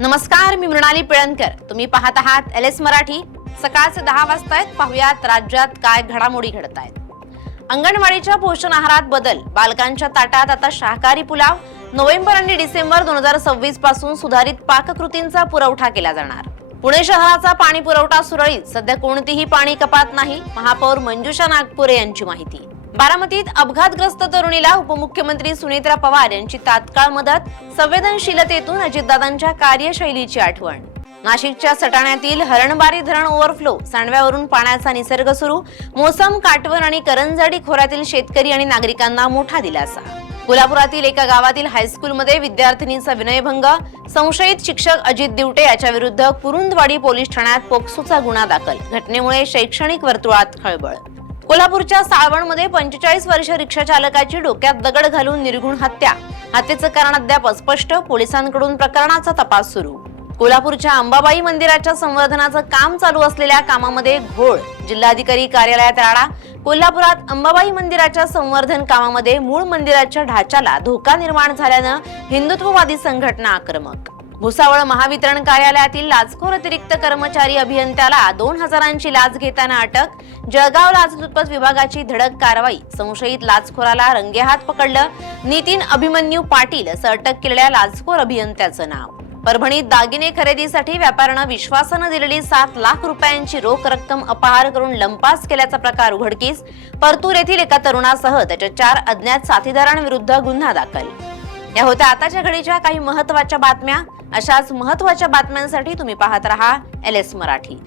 नमस्कार, मी मृणाली पिळणकर. तुम्ही पाहत आहात LS मराठी. सकाळचे 10 वाजतायत. पाहुयात राज्यात काय घडामोडी घडतायत. अंगणवाडीच्या पोषण आहारात बदल. बालकांच्या ताटात आता शाकाहारी पुलाव. नोव्हेंबर आणि डिसेंबर 2026 पासून सुधारित पाककृतींचा पुरवठा केला जाणार. पुणे शहराचा पाणी पुरवठा सुरळीत. सध्या कोणतीही पाणी कपात नाही. महापौर मंजुषा नागपुरे यांची माहिती. बारामतीत अपघातग्रस्त तरुणीला उपमुख्यमंत्री सुनेत्रा पवार यांची तात्काळ मदत. संवेदनशीलतेतून अजितदादांच्या कार्यशैलीची आठवण. नाशिकच्या सटाण्यातील हरणबारी धरण ओव्हरफ्लो. सांडव्यावरून पाण्याचा निसर्ग सुरू. मोसम, काटवण आणि करंजाडी खोऱ्यातील शेतकरी आणि नागरिकांना मोठा दिलासा. कोल्हापुरातील एका गावातील हायस्कूलमध्ये विद्यार्थिनीचा विनयभंग. संशयित शिक्षक अजित दिवटे याच्या विरुद्ध कुरुंदवाडी पोलीस ठाण्यात पोक्सोचा गुन्हा दाखल. घटनेमुळे शैक्षणिक वर्तुळात खळबळ. कोल्हापूरच्या साळवणमध्ये 45 वर्षीय रिक्षा चालकाची डोक्यात दगड घालून निर्घृण हत्या. हत्येचं कारण अद्याप अस्पष्ट. पोलिसांकडून प्रकरणाचा तपास सुरू. कोल्हापूरच्या अंबाबाई मंदिराच्या संवर्धनाचं काम चालू असलेल्या कामामध्ये घोळ. जिल्हाधिकारी कार्यालयात राडा. कोल्हापुरात अंबाबाई मंदिराच्या संवर्धन कामामध्ये मूळ मंदिराच्या ढाच्याला धोका निर्माण झाल्यानं हिंदुत्ववादी संघटना आक्रमक. भुसावळ महावितरण कार्यालयातील लाचखोर अतिरिक्त कर्मचारी अभियंत्याला 2000ची लाच घेताना अटक. जळगाव लाचलुचपत विभागाची धडक कारवाई. संशयित लाचखोराला रंगेहात पकडलं. नितीन अभिमन्यू पाटील असं अटक केलेल्या लाचखोर अभियंत्याचं नाव. परभणीत दागिने खरेदीसाठी व्यापाऱ्यानं विश्वासानं दिलेली 7 लाख रुपयांची रोख रक्कम अपहार करून लंपास केल्याचा प्रकार उघडकीस. परतूर येथील एका तरुणासह त्याच्या 4 अज्ञात साथीदारांविरुद्ध गुन्हा दाखल. या होत्या आताच्या घडीच्या काही महत्त्वाच्या बातम्या. अशाच महत्त्वाच्या बातम्यांसाठी तुम्ही पाहत रहा LS मराठी.